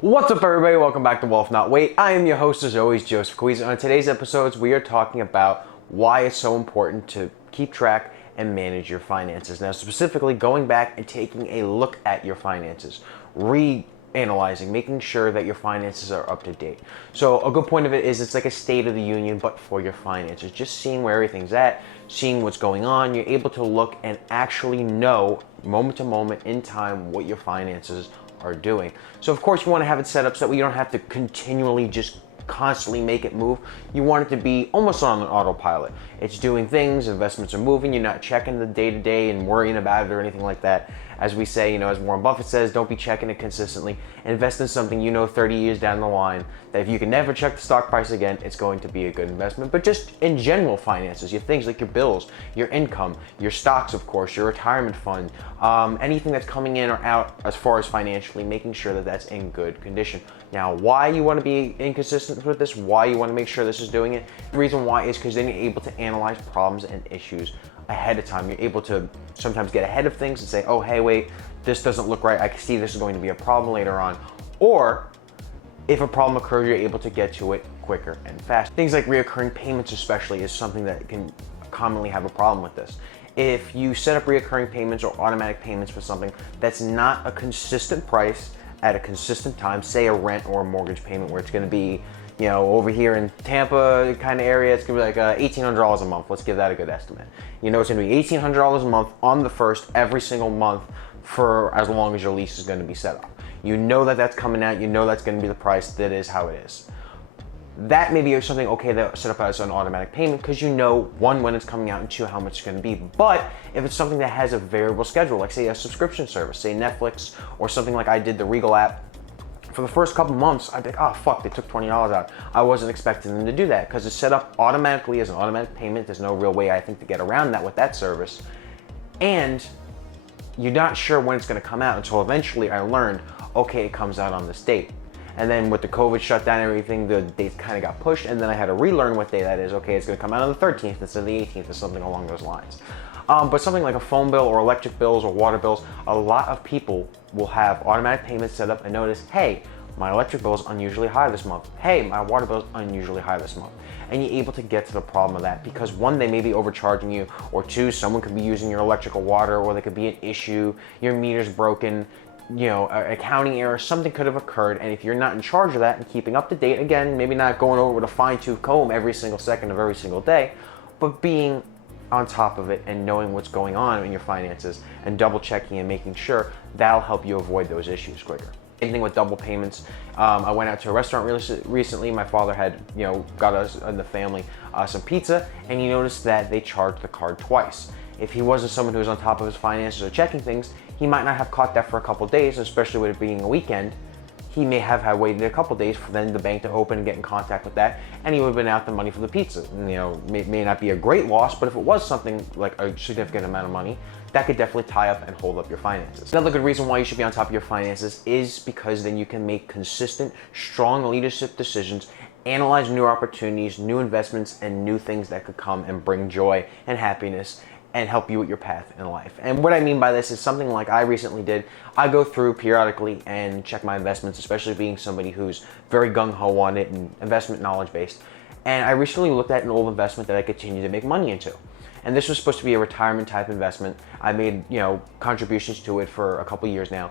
What's up, everybody? Welcome back to Wealth Not Wait. I am your host, as always, Joseph Kwees. On today's episodes, we are talking about why it's so important to keep track and manage your finances. Now, specifically, going back and taking a look at your finances, reanalyzing, making sure that your finances are up to date. So a good point of it is it's like a state of the union, but for your finances. Just seeing where everything's at, seeing what's going on. You're able to look and actually know moment to moment in time what your finances are doing. So of course you want to have it set up so that you don't have to continually just constantly make it move. You want it to be almost on an autopilot. It's doing things, investments are moving, you're not checking the day-to-day and worrying about it or anything like that. As we say, as Warren Buffett says, don't be checking it consistently. Invest in something 30 years down the line that if you can never check the stock price again, it's going to be a good investment. But just in general finances, your things like your bills, your income, your stocks, of course, your retirement fund, anything that's coming in or out as far as financially, making sure that that's in good condition. Now, why you want to be inconsistent with this, why you want to make sure this is doing it, the reason why is because then you're able to analyze problems and issues ahead of time. You're able to sometimes get ahead of things and say, oh, hey, wait, this doesn't look right. I can see this is going to be a problem later on. Or if a problem occurs, you're able to get to it quicker and fast. Things like reoccurring payments especially is something that can commonly have a problem with this. If you set up reoccurring payments or automatic payments for something that's not a consistent price at a consistent time, say a rent or a mortgage payment where it's going to be, over here in Tampa kind of area, it's gonna be like $1,800 a month. Let's give that a good estimate. It's gonna be $1,800 a month on the first every single month for as long as your lease is gonna be set up. You know that that's coming out. You know that's gonna be the price. That is how it is. That may be something okay to set up as an automatic payment because you know, one, when it's coming out, and two, how much it's gonna be. But if it's something that has a variable schedule, like say a subscription service, say Netflix or something like I did the Regal app, for the first couple months, I'd be like, oh fuck, they took $20 out. I wasn't expecting them to do that because it's set up automatically as an automatic payment. There's no real way, I think, to get around that with that service. And you're not sure when it's gonna come out until eventually I learned, okay, it comes out on this date. And then with the COVID shutdown and everything, the dates kind of got pushed, and then I had to relearn what day that is. Okay, it's gonna come out on the 13th instead of the 18th or something along those lines. But something like a phone bill or electric bills or water bills, a lot of people will have automatic payments set up and notice, hey, my electric bill is unusually high this month. Hey, my water bill is unusually high this month. And you're able to get to the problem of that because one, they may be overcharging you, or two, someone could be using your electrical water, or there could be an issue, your meter's broken, an accounting error, something could have occurred. And if you're not in charge of that and keeping up to date, again, maybe not going over with a fine-tooth comb every single second of every single day, but being on top of it and knowing what's going on in your finances and double checking and making sure, that'll help you avoid those issues quicker. Same thing with double payments. I went out to a restaurant recently. My father had, got us in the family some pizza, and he noticed that they charged the card twice. If he wasn't someone who was on top of his finances or checking things, he might not have caught that for a couple days, especially with it being a weekend. He may have had waited a couple days for then the bank to open and get in contact with that, and he would have been out the money for the pizza. May not be a great loss, but if it was something like a significant amount of money, that could definitely tie up and hold up your finances. Another good reason why you should be on top of your finances is because then you can make consistent, strong leadership decisions, analyze new opportunities, new investments, and new things that could come and bring joy and happiness and help you with your path in life. And what I mean by this is something like I recently did. I go through periodically and check my investments, especially being somebody who's very gung-ho on it and investment knowledge based. And I recently looked at an old investment that I continue to make money into. And this was supposed to be a retirement type investment. I made, contributions to it for a couple years now.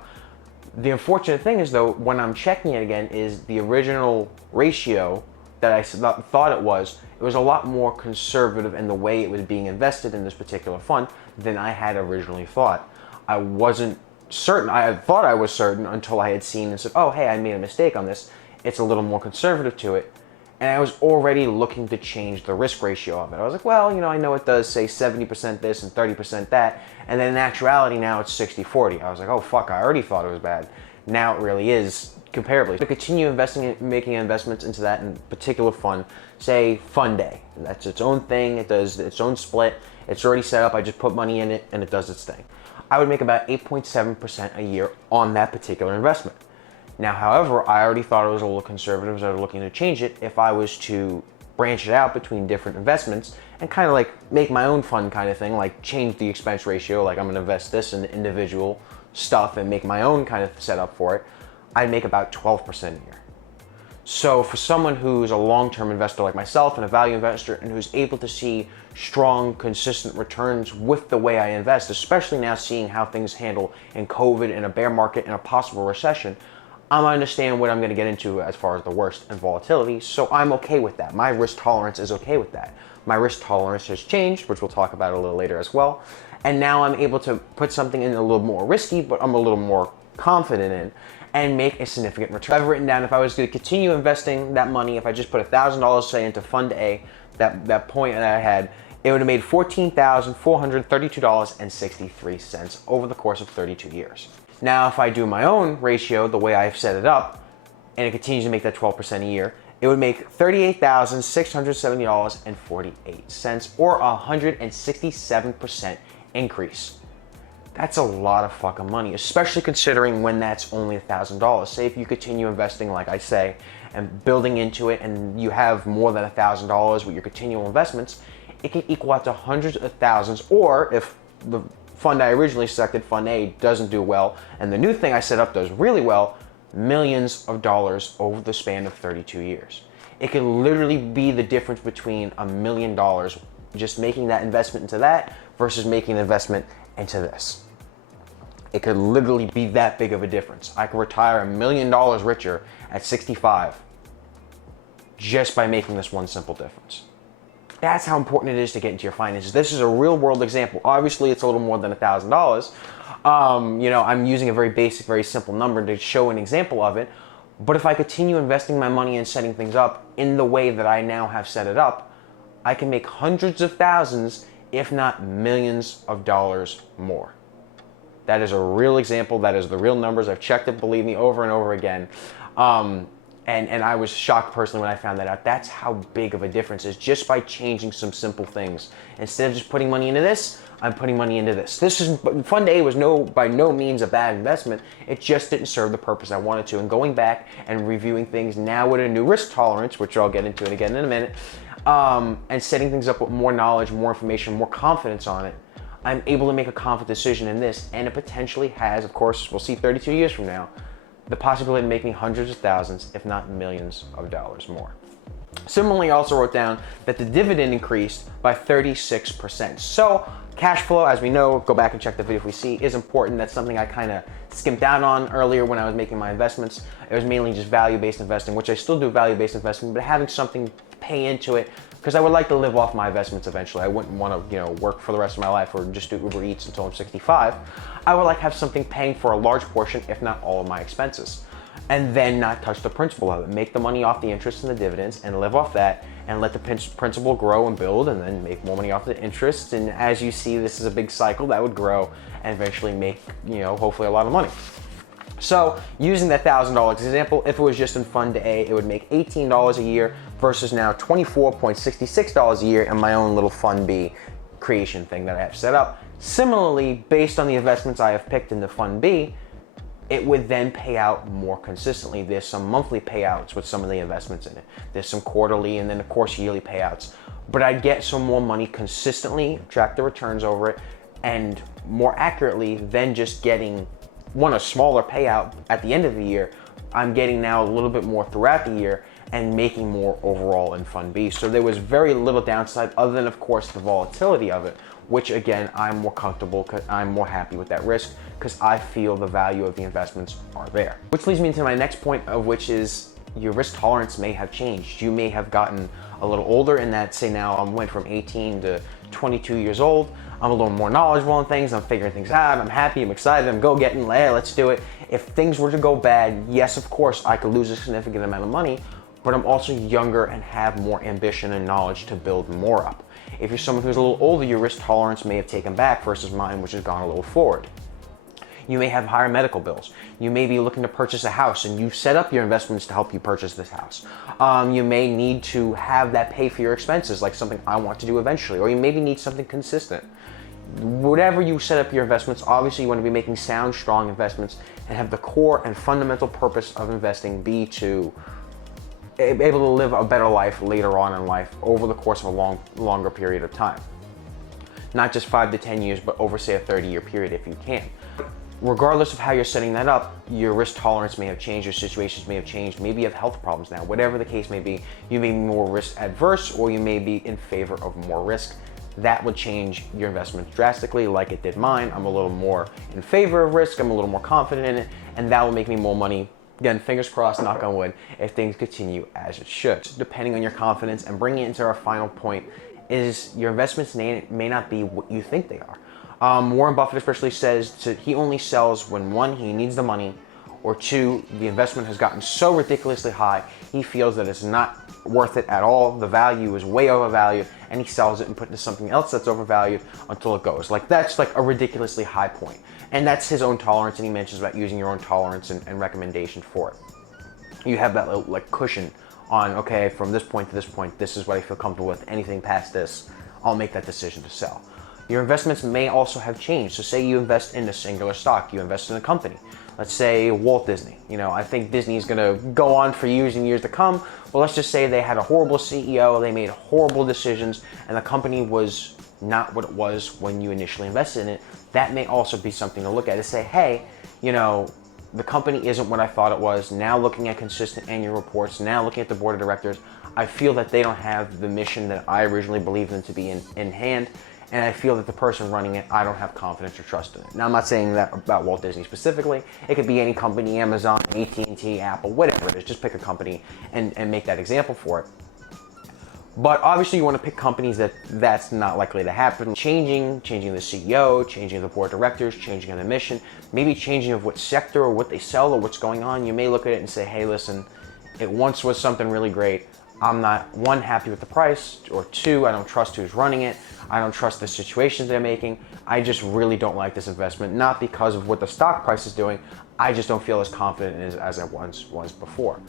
The unfortunate thing is though, when I'm checking it again, is the original ratio that I thought it was a lot more conservative in the way it was being invested in this particular fund than I had originally thought. I wasn't certain. I thought I was certain until I had seen and said, oh, hey, I made a mistake on this. It's a little more conservative to it. And I was already looking to change the risk ratio of it. I was like, well, I know it does say 70% this and 30% that. And then in actuality, now it's 60-40. I was like, oh, fuck, I already thought it was bad. Now it really is comparably. To continue making investments into that in particular fund, say Fund Day. That's its own thing. It does its own split. It's already set up. I just put money in it and it does its thing. I would make about 8.7% a year on that particular investment. Now, however, I already thought it was a little conservative, so I was looking to change it. If I was to branch it out between different investments and kind of like make my own fund kind of thing, like change the expense ratio, like I'm gonna invest this in individual stuff and make my own kind of setup for it, I'd make about 12% a year. So for someone who's a long-term investor like myself and a value investor and who's able to see strong, consistent returns with the way I invest, especially now seeing how things handle in COVID, in a bear market, in a possible recession, I understand what I'm going to get into as far as the worst and volatility, so I'm okay with that. My risk tolerance is okay with that. My risk tolerance has changed, which we'll talk about a little later as well, and now I'm able to put something in a little more risky, but I'm a little more confident in, and make a significant return. I've written down if I was going to continue investing that money, if I just put $1,000 say into Fund A, that point that I had, it would have made $14,432.63 over the course of 32 years. Now, if I do my own ratio, the way I've set it up, and it continues to make that 12% a year, it would make $38,670.48, or a 167% increase. That's a lot of fucking money, especially considering when that's only $1,000. Say if you continue investing, like I say, and building into it, and you have more than $1,000 with your continual investments, it can equal out to hundreds of thousands, or if the fund I originally selected, Fund A, doesn't do well, and the new thing I set up does really well, millions of dollars over the span of 32 years. It can literally be the difference between $1 million just making that investment into that versus making an investment into this. It could literally be that big of a difference. I could retire $1 million richer at 65 just by making this one simple difference. That's how important it is to get into your finances. This is a real world example. Obviously, it's a little more than $1,000. I'm using a very basic, very simple number to show an example of it. But if I continue investing my money and setting things up in the way that I now have set it up, I can make hundreds of thousands, if not millions of dollars more. That is a real example. That is the real numbers. I've checked it, believe me, over and over again. And I was shocked personally when I found that out. That's how big of a difference is just by changing some simple things. Instead of just putting money into this, I'm putting money into this. Fund A was by no means a bad investment. It just didn't serve the purpose I wanted to. And going back and reviewing things now with a new risk tolerance, which I'll get into it again in a minute, and setting things up with more knowledge, more information, more confidence on it, I'm able to make a confident decision in this, and it potentially has, of course, we'll see 32 years from now, the possibility of making hundreds of thousands, if not millions of dollars more. Similarly, I also wrote down that the dividend increased by 36%. So cash flow, as we know, go back and check the video if we see, is important. That's something I kind of skimped out on earlier when I was making my investments. It was mainly just value-based investing, which I still do value-based investing, but having something to pay into it, because I would like to live off my investments eventually. I wouldn't want to, work for the rest of my life or just do Uber Eats until I'm 65. I would like to have something paying for a large portion, if not all of my expenses, and then not touch the principal of it. Make the money off the interest and the dividends and live off that, and let the principal grow and build, and then make more money off the interest. And as you see, this is a big cycle that would grow and eventually make, hopefully a lot of money. So using that $1,000 example, if it was just in Fund A, it would make $18 a year versus now $24.66 a year in my own little Fund B creation thing that I have set up. Similarly, based on the investments I have picked in the Fund B, it would then pay out more consistently. There's some monthly payouts with some of the investments in it. There's some quarterly and then of course yearly payouts. But I'd get some more money consistently, track the returns over it, and more accurately than just getting a smaller payout at the end of the year. I'm getting now a little bit more throughout the year and making more overall in Fund B. So there was very little downside other than, of course, the volatility of it, which again, I'm more comfortable because I'm more happy with that risk because I feel the value of the investments are there. Which leads me to my next point, of which is your risk tolerance may have changed. You may have gotten a little older in that, say now I went from 18 to 22 years old. I'm a little more knowledgeable on things. I'm figuring things out. I'm happy. I'm excited. I'm go-getting. Let's do it. If things were to go bad, yes, of course, I could lose a significant amount of money, but I'm also younger and have more ambition and knowledge to build more up. If you're someone who's a little older, your risk tolerance may have taken back versus mine, which has gone a little forward. You may have higher medical bills. You may be looking to purchase a house and you've set up your investments to help you purchase this house. You may need to have that pay for your expenses, like something I want to do eventually, or you maybe need something consistent. Whatever you set up your investments, obviously you want to be making sound, strong investments and have the core and fundamental purpose of investing be to be able to live a better life later on in life over the course of a longer period of time. Not just 5 to 10 years, but over say a 30-year period if you can. regardless of how you're setting that up, your risk tolerance may have changed, your situations may have changed. Maybe you have health problems now. Whatever the case may be, you may be more risk adverse or you may be in favor of more risk. That would change your investments drastically, like it did mine. I'm a little more in favor of risk, I'm a little more confident in it, and that will make me more money. Again, fingers crossed, knock on wood, if things continue as it should. Depending on your confidence, and bringing it into our final point, is your investments may not be what you think they are. Warren Buffett especially says he only sells when one, he needs the money, or two, the investment has gotten so ridiculously high, he feels that it's not worth it at all. The value is way overvalued, and he sells it and puts it into something else that's overvalued until it goes. Like, that's like a ridiculously high point. And that's his own tolerance, and he mentions about using your own tolerance and recommendation for it. You have that little, like, cushion on, okay, from this point to this point, this is what I feel comfortable with. Anything past this, I'll make that decision to sell. Your investments may also have changed. So say you invest in a singular stock, you invest in a company. Let's say Walt Disney. I think Disney is gonna go on for years and years to come, but let's just say they had a horrible CEO, they made horrible decisions, and the company was not what it was when you initially invested in it. That may also be something to look at and say, hey, the company isn't what I thought it was. Now looking at consistent annual reports, now looking at the board of directors, I feel that they don't have the mission that I originally believed them to be in hand. And I feel that the person running it, I don't have confidence or trust in it. Now, I'm not saying that about Walt Disney specifically. It could be any company, Amazon, AT&T, Apple, whatever it is. Just pick a company and make that example for it. But obviously you want to pick companies that's not likely to happen. Changing the CEO, changing the board of directors, changing the mission, maybe changing of what sector or what they sell or what's going on. You may look at it and say, hey, listen, it once was something really great. I'm not, one, happy with the price, or two, I don't trust who's running it. I don't trust the situations they're making. I just really don't like this investment, not because of what the stock price is doing. I just don't feel as confident as I once was before.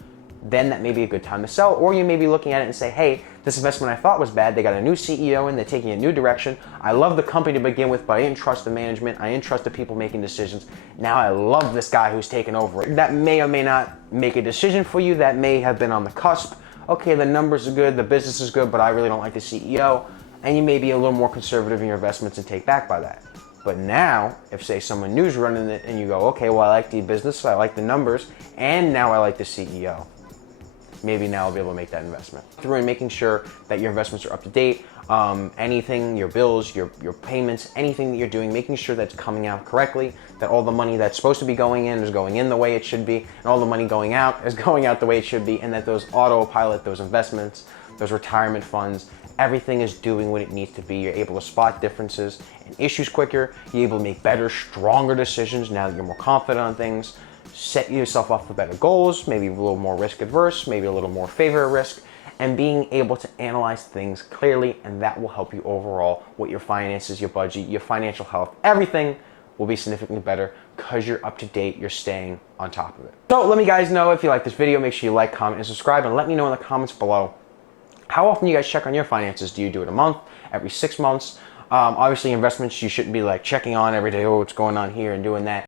Then that may be a good time to sell, or you may be looking at it and say, hey, this investment I thought was bad, they got a new CEO in, they're taking a new direction. I love the company to begin with, but I didn't trust the management, I didn't trust the people making decisions. Now I love this guy who's taken over it. That may or may not make a decision for you, that may have been on the cusp. Okay, the numbers are good, the business is good, but I really don't like the CEO, and you may be a little more conservative in your investments and take back by that. But now, if say someone new's running it and you go, okay, well I like the business, I like the numbers, and now I like the CEO, maybe now I'll be able to make that investment. Through and making sure that your investments are up to date, anything, your bills, your payments, anything that you're doing, making sure that's coming out correctly, that all the money that's supposed to be going in is going in the way it should be, and all the money going out is going out the way it should be, and that those autopilot, those investments, those retirement funds, everything is doing what it needs to be. You're able to spot differences and issues quicker. You're able to make better, stronger decisions now that you're more confident on things. Set yourself up for better goals, maybe a little more risk adverse, maybe a little more favor of risk, and being able to analyze things clearly, and that will help you overall with your finances, your budget, your financial health. Everything will be significantly better because you're up to date, you're staying on top of it. So let me guys know if you like this video, make sure you like, comment, and subscribe, and let me know in the comments below how often you guys check on your finances. Do you do it a month, every 6 months? Obviously investments, you shouldn't be like checking on every day, oh, what's going on here and doing that.